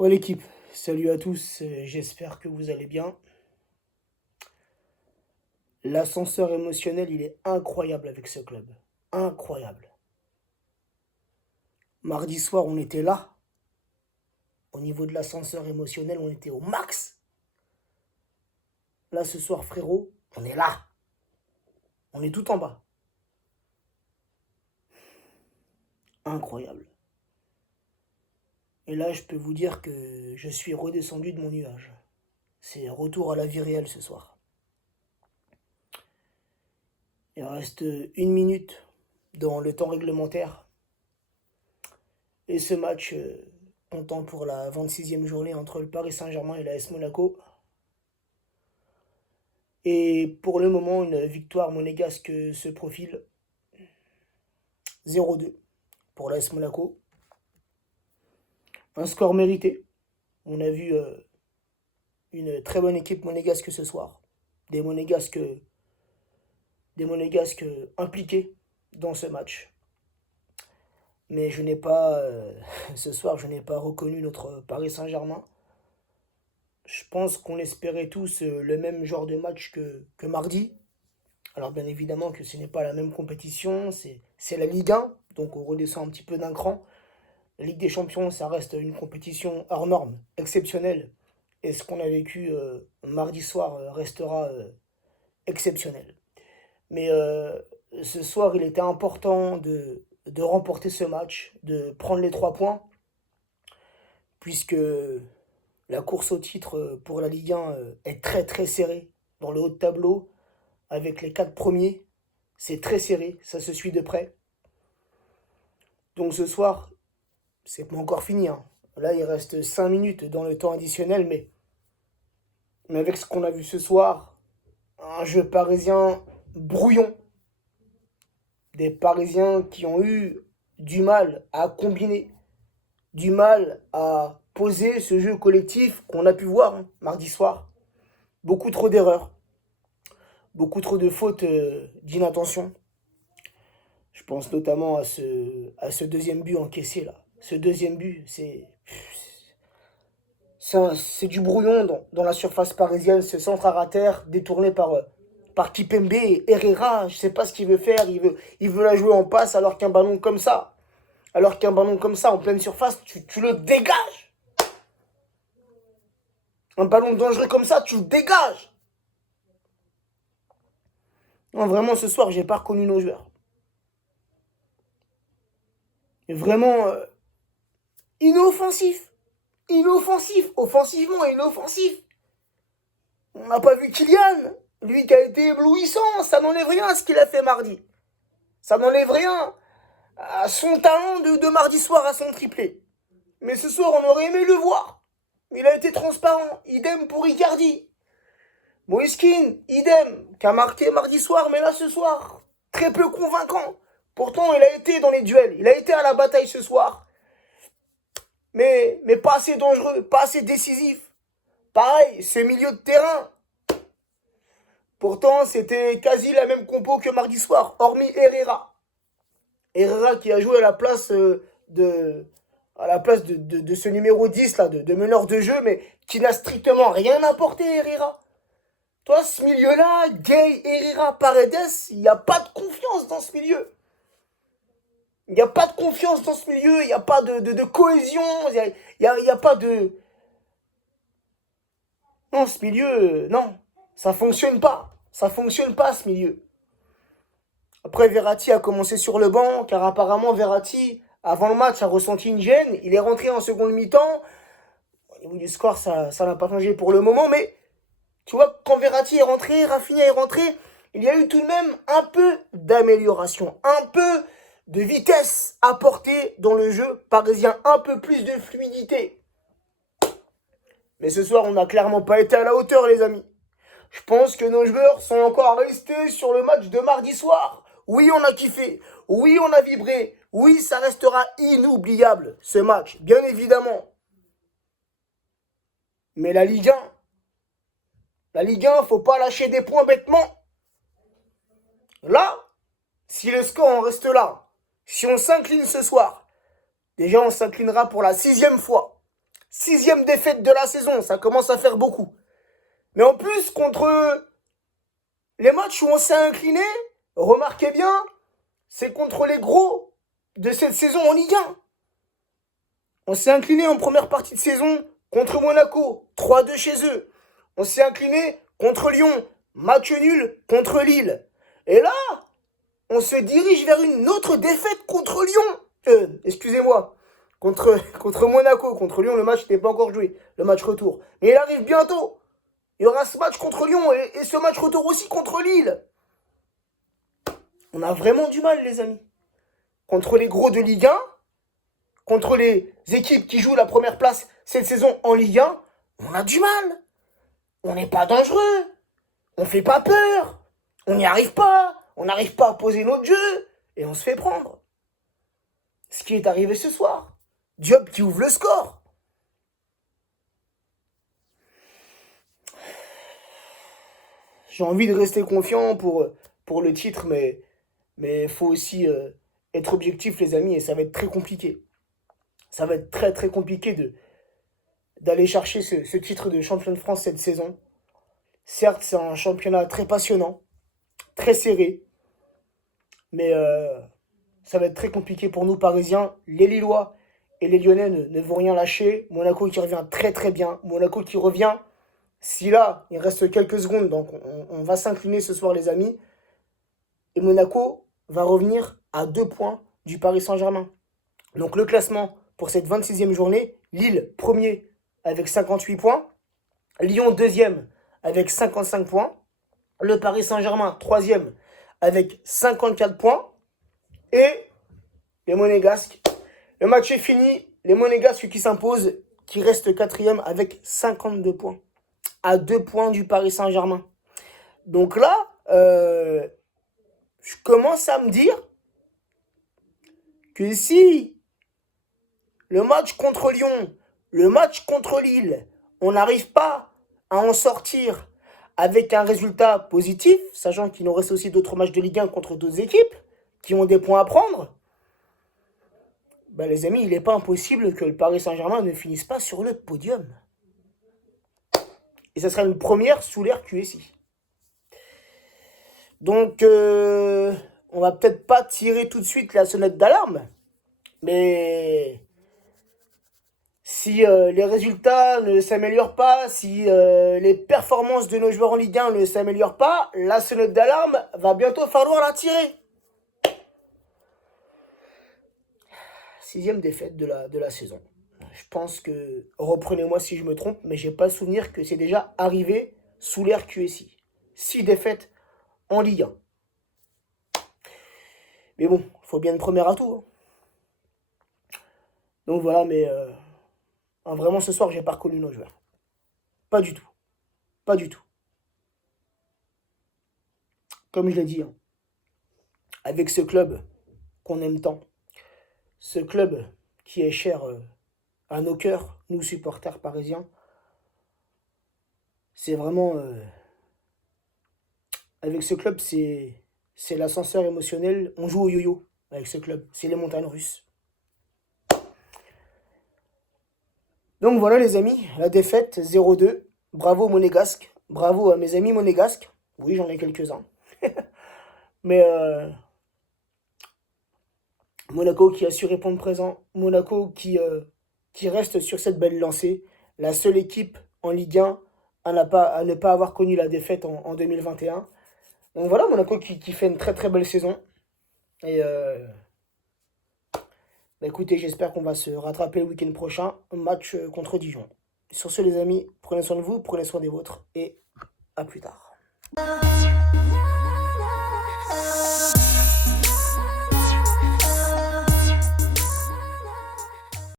Ouais l'équipe, salut à tous, j'espère que vous allez bien. L'ascenseur émotionnel, il est incroyable avec ce club. Incroyable. Mardi soir, on était là. Au niveau de l'ascenseur émotionnel, on était au max. Là, ce soir, frérot, on est là. On est tout en bas. Incroyable. Et là, je peux vous dire que je suis redescendu de mon nuage. C'est retour à la vie réelle ce soir. Il reste une minute dans le temps réglementaire. Et ce match comptant pour la 26e journée entre le Paris Saint-Germain et l'AS Monaco. Et pour le moment, une victoire monégasque se profile. 0-2 pour l'AS Monaco. Un score mérité. On a vu une très bonne équipe monégasque ce soir. Des monégasques impliqués dans ce match. Mais je n'ai pas, ce soir, je n'ai pas reconnu notre Paris Saint-Germain. Je pense qu'on espérait tous le même genre de match que mardi. Alors bien évidemment que ce n'est pas la même compétition, c'est la Ligue 1, donc on redescend un petit peu d'un cran. La Ligue des Champions, ça reste une compétition hors norme, exceptionnelle. Et ce qu'on a vécu mardi soir restera exceptionnel. Mais ce soir, il était important de remporter ce match, de prendre les 3 points, puisque la course au titre pour la Ligue 1 est très très serrée dans le haut de tableau, avec les 4 premiers. C'est très serré, ça se suit de près. Donc ce soir, c'est pas encore fini, hein. Là, il reste 5 minutes dans le temps additionnel, mais avec ce qu'on a vu ce soir, un jeu parisien brouillon. Des Parisiens qui ont eu du mal à combiner, du mal à poser ce jeu collectif qu'on a pu voir mardi soir. Beaucoup trop d'erreurs, beaucoup trop de fautes d'inattention. Je pense notamment à ce deuxième but encaissé là. Ce deuxième but, c'est du brouillon dans la surface parisienne. Ce centre à terre détourné par Kipembe et Herrera. Je ne sais pas ce qu'il veut faire. Il veut la jouer en passe alors qu'un ballon comme ça, en pleine surface, tu le dégages. Un ballon dangereux comme ça, tu le dégages. Non, vraiment, ce soir, j'ai pas reconnu nos joueurs. Et vraiment inoffensif. Inoffensif. Offensivement inoffensif. On n'a pas vu Kylian. Lui qui a été éblouissant. Ça n'enlève rien à ce qu'il a fait mardi. Ça n'enlève rien à son talent de mardi soir à son triplé. Mais ce soir, on aurait aimé le voir. Il a été transparent. Idem pour Icardi. Moïskine, idem, qui a marqué mardi soir, mais là ce soir, très peu convaincant. Pourtant, il a été dans les duels, il a été à la bataille ce soir. Mais pas assez dangereux, pas assez décisif. Pareil, ce milieu de terrain. Pourtant, c'était quasi la même compo que mardi soir, hormis Herrera. Herrera qui a joué à la place de ce numéro 10 là, de meneur de jeu, mais qui n'a strictement rien apporté, Herrera. Toi, ce milieu-là, Gay, Herrera, Paredes, il n'y a pas de confiance dans ce milieu. Il n'y a pas de confiance dans ce milieu, il n'y a pas de cohésion, il n'y a pas de... Non, ce milieu, non, ça fonctionne pas. Ça fonctionne pas, ce milieu. Après, Verratti a commencé sur le banc, car apparemment, Verratti, avant le match, a ressenti une gêne. Il est rentré en seconde mi-temps. Au niveau du score, ça n'a pas changé pour le moment, mais tu vois, quand Verratti est rentré, Rafinha est rentré, il y a eu tout de même un peu d'amélioration, un peu de vitesse apportée dans le jeu parisien, un peu plus de fluidité. Mais ce soir, on n'a clairement pas été à la hauteur, les amis. Je pense que nos joueurs sont encore restés sur le match de mardi soir. Oui, on a kiffé. Oui, on a vibré. Oui, ça restera inoubliable, ce match, bien évidemment. Mais la Ligue 1, faut pas lâcher des points bêtement. Là, si le score en reste là, si on s'incline ce soir, déjà on s'inclinera pour la 6e fois. 6e défaite de la saison, ça commence à faire beaucoup. Mais en plus, contre les matchs où on s'est incliné, remarquez bien, c'est contre les gros de cette saison en Ligue 1. On s'est incliné en première partie de saison contre Monaco, 3-2 chez eux. On s'est incliné contre Lyon, match nul contre Lille. Et là, on se dirige vers une autre défaite contre Lyon. Excusez-moi, contre Monaco. Contre Lyon, le match n'était pas encore joué, le match retour. Mais il arrive bientôt. Il y aura ce match contre Lyon et ce match retour aussi contre Lille. On a vraiment du mal, les amis. Contre les gros de Ligue 1, contre les équipes qui jouent la première place cette saison en Ligue 1, on a du mal. On n'est pas dangereux. On fait pas peur. On n'y arrive pas. On n'arrive pas à poser notre jeu. Et on se fait prendre. Ce qui est arrivé ce soir. Diop qui ouvre le score. J'ai envie de rester confiant pour le titre, mais il faut aussi être objectif, les amis, et ça va être très compliqué. Ça va être très très compliqué d'aller chercher ce titre de champion de France cette saison. Certes, c'est un championnat très passionnant, très serré, mais ça va être très compliqué pour nous Parisiens. Les Lillois et les Lyonnais ne vont rien lâcher. Monaco qui revient très très bien. Monaco qui revient. Si là, il reste quelques secondes, donc on va s'incliner ce soir, les amis. Et Monaco va revenir à 2 points du Paris Saint-Germain. Donc le classement pour cette 26e journée, Lille premier avec 58 points, Lyon deuxième avec 55 points, le Paris Saint-Germain troisième avec 54 points, et les Monégasques. Le match est fini, les Monégasques qui s'imposent, qui restent quatrième avec 52 points, à 2 points du Paris Saint-Germain. Donc là, je commence à me dire que si le match contre Lyon, le match contre Lille, on n'arrive pas à en sortir avec un résultat positif, sachant qu'il nous reste aussi d'autres matchs de Ligue 1 contre d'autres équipes qui ont des points à prendre, ben les amis, il n'est pas impossible que le Paris Saint-Germain ne finisse pas sur le podium. Et ça sera une première sous l'ère QSI. Donc, on va peut-être pas tirer tout de suite la sonnette d'alarme, mais si les résultats ne s'améliorent pas, si les performances de nos joueurs en Ligue 1 ne s'améliorent pas, la sonnette d'alarme va bientôt falloir la tirer. 6e défaite de la saison. Je pense que, reprenez-moi si je me trompe, mais j'ai pas le souvenir que c'est déjà arrivé sous l'ère QSI. 6 défaites en Ligue 1. Mais bon, il faut bien une première atout. Hein. Donc voilà, mais vraiment ce soir, j'ai pas reconnu nos joueurs. Pas du tout. Pas du tout. Comme je l'ai dit, hein, avec ce club qu'on aime tant, ce club qui est cher à nos cœurs, nous supporters parisiens, c'est vraiment... avec ce club, c'est l'ascenseur émotionnel. On joue au yo-yo avec ce club. C'est les montagnes russes. Donc voilà les amis, la défaite 0-2. Bravo aux Monégasques. Bravo à mes amis monégasques. Oui, j'en ai quelques-uns. Mais Monaco qui a su répondre présent. Monaco qui reste sur cette belle lancée. La seule équipe en Ligue 1 à ne pas avoir connu la défaite en 2021. Donc voilà, Monaco qui fait une très très belle saison. Et bah écoutez, j'espère qu'on va se rattraper le week-end prochain. Match contre Dijon. Sur ce les amis, prenez soin de vous, prenez soin des vôtres et à plus tard.